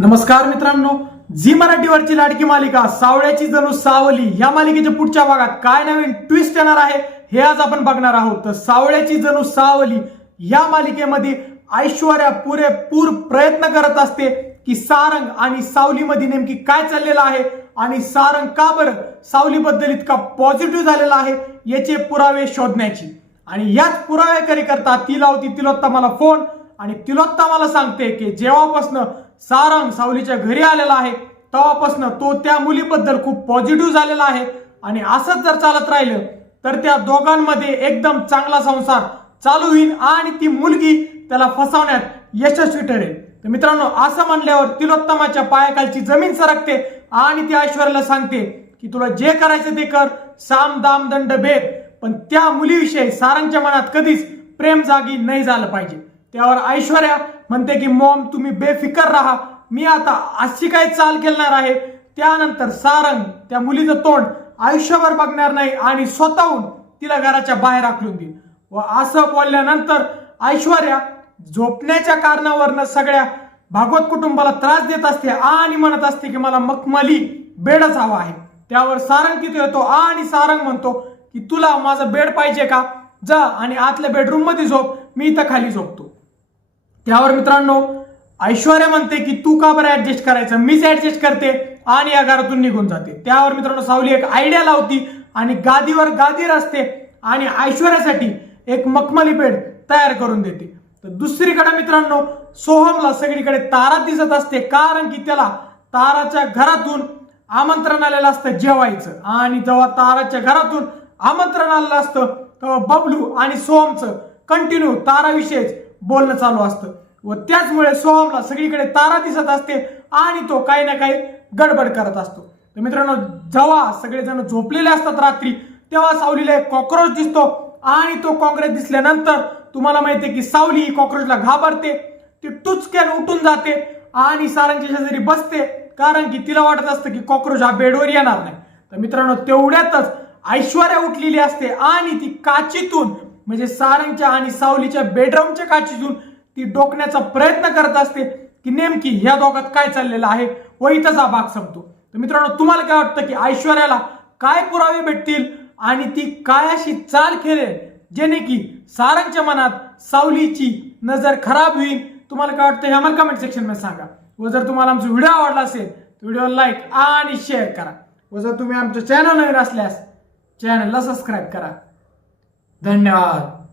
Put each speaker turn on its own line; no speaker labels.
नमस्कार मित्रांनो झी मराठीवरची लाडकी मालिका सावळ्याची जणू सावली या मालिकेच्या पुढच्या भागात काय नवीन ट्विस्ट येणार आहे हे आज आपण बघणार आहोत. तर सावळ्याची जणू सावली या मालिकेमध्ये ऐश्वर्या पुरेपूर प्रयत्न करत असते की सारंग आणि सावलीमध्ये नेमकी काय चाललेलं आहे आणि सारंग का बरं सावलीबद्दल इतका पॉझिटिव्ह झालेला आहे याचे पुरावे शोधण्याची. आणि याच पुरावे करता ती लावती तिलोत्तमाला फोन आणि तिलोत्तमाला सांगते की जेव्हापासनं सारंग सावलीच्या घरी आलेला आहे. तेव्हापासनं तो त्या मुलीबद्दल खूप पॉझिटिव्ह झालेला आहे. आणि असंच जर चालत राहिलं तर त्या दोघांमध्ये एकदम चांगला संसार चालू होईल आणि ती मुलगी त्याला फसवण्यात यशस्वी ठरेल. तर मित्रांनो असं म्हणल्यावर तिलोत्तमाच्या पायाखालची जमीन सरकते आणि ती ऐश्वर्याला सांगते की तुला जे करायचं ते कर. साम दाम दंड भेद. पण त्या मुलीविषयी सारांच्या मनात कधीच प्रेम जागी नाही झालं पाहिजे. त्यावर ऐश्वर्या म्हणते की मॉम तुम्ही बेफिकर राहा. मी आता अशी काय चाल केलणार आहे? त्यानंतर सारंग त्या मुलीचं तोंड आयुष्यभर बघणार नाही आणि स्वतःहून तिला घराच्या बाहेर आखलून देईल. व असं बोलल्यानंतर ऐश्वर्या झोपण्याच्या कारणावरनं सगळ्या भागवत कुटुंबाला त्रास देत असते आणि म्हणत असते की मला मखमली बेडच हवा आहे. त्यावर सारंग तिथे येतो आणि सारंग म्हणतो की तुला माझं बेड पाहिजे का? जा आणि आतल्या बेडरूममध्ये झोप. मी इथं खाली झोपतो. त्यावर मित्रांनो ऐश्वर्या म्हणते की तू का बरं ऍडजस्ट करायचं? मीच ऍडजस्ट करते आणि या घरातून निघून जाते. त्यावर मित्रांनो सावली एक आयडिया लावती आणि गादीवर गादीर असते आणि ऐश्वर्यासाठी एक मखमली बेड तयार करून देते. तर दुसरीकडे मित्रांनो सोहमला सगळीकडे तारा दिसत असते कारण की त्याला ताराच्या घरातून आमंत्रण आलेलं असतं जेवायचं. आणि जेव्हा ताराच्या घरातून आमंत्रण आलेलं असतं तेव्हा बबलू आणि सोहमचं कंटिन्यू ताराविषयीच बोलणं चालू असतं. व त्याचमुळे सोहमला सगळीकडे तारा दिसत असते आणि तो काही ना काही गडबड करत असतो. तर मित्रांनो जेव्हा सगळेजण झोपलेले असतात रात्री तेव्हा सावलीला एक कॉक्रोच दिसतो आणि तो कॉक्रोच दिसल्यानंतर तुम्हाला माहितीये की सावली ही कॉक्रोचला घाबरते ती टुचक्यान उठून जाते आणि सारांच्या शेजारी बसते कारण की तिला वाटत असतं की कॉक्रोच हा बेडवर येणार नाही. तर मित्रांनो तेवढ्यातच ऐश्वर्या उठलेली असते आणि ती काचीतून म्हणजे सारंगच्या आणि सावलीच्या बेडरूमच्या काचीतून ती डोकण्याचा प्रयत्न करत असते की नेमकी ह्या दोघात काय चाललेलं आहे व इथंच हा भाग संपतो. तर मित्रांनो तुम्हाला काय वाटतं की ऐश्वर्याला काय पुरावे भेटतील आणि ती काय अशी चाल खेळेल जेणे की सारंगच्या मनात सावलीची नजर खराब होईल? तुम्हाला काय वाटतं हे आम्हाला कमेंट सेक्शनमध्ये सांगा. व जर तुम्हाला आमचा व्हिडिओ आवडला असेल तर व्हिडिओ लाईक आणि शेअर करा. व जर तुम्ही आमच्या चॅनल नवीन असल्यास चॅनलला सबस्क्राईब करा. धन्यवाद.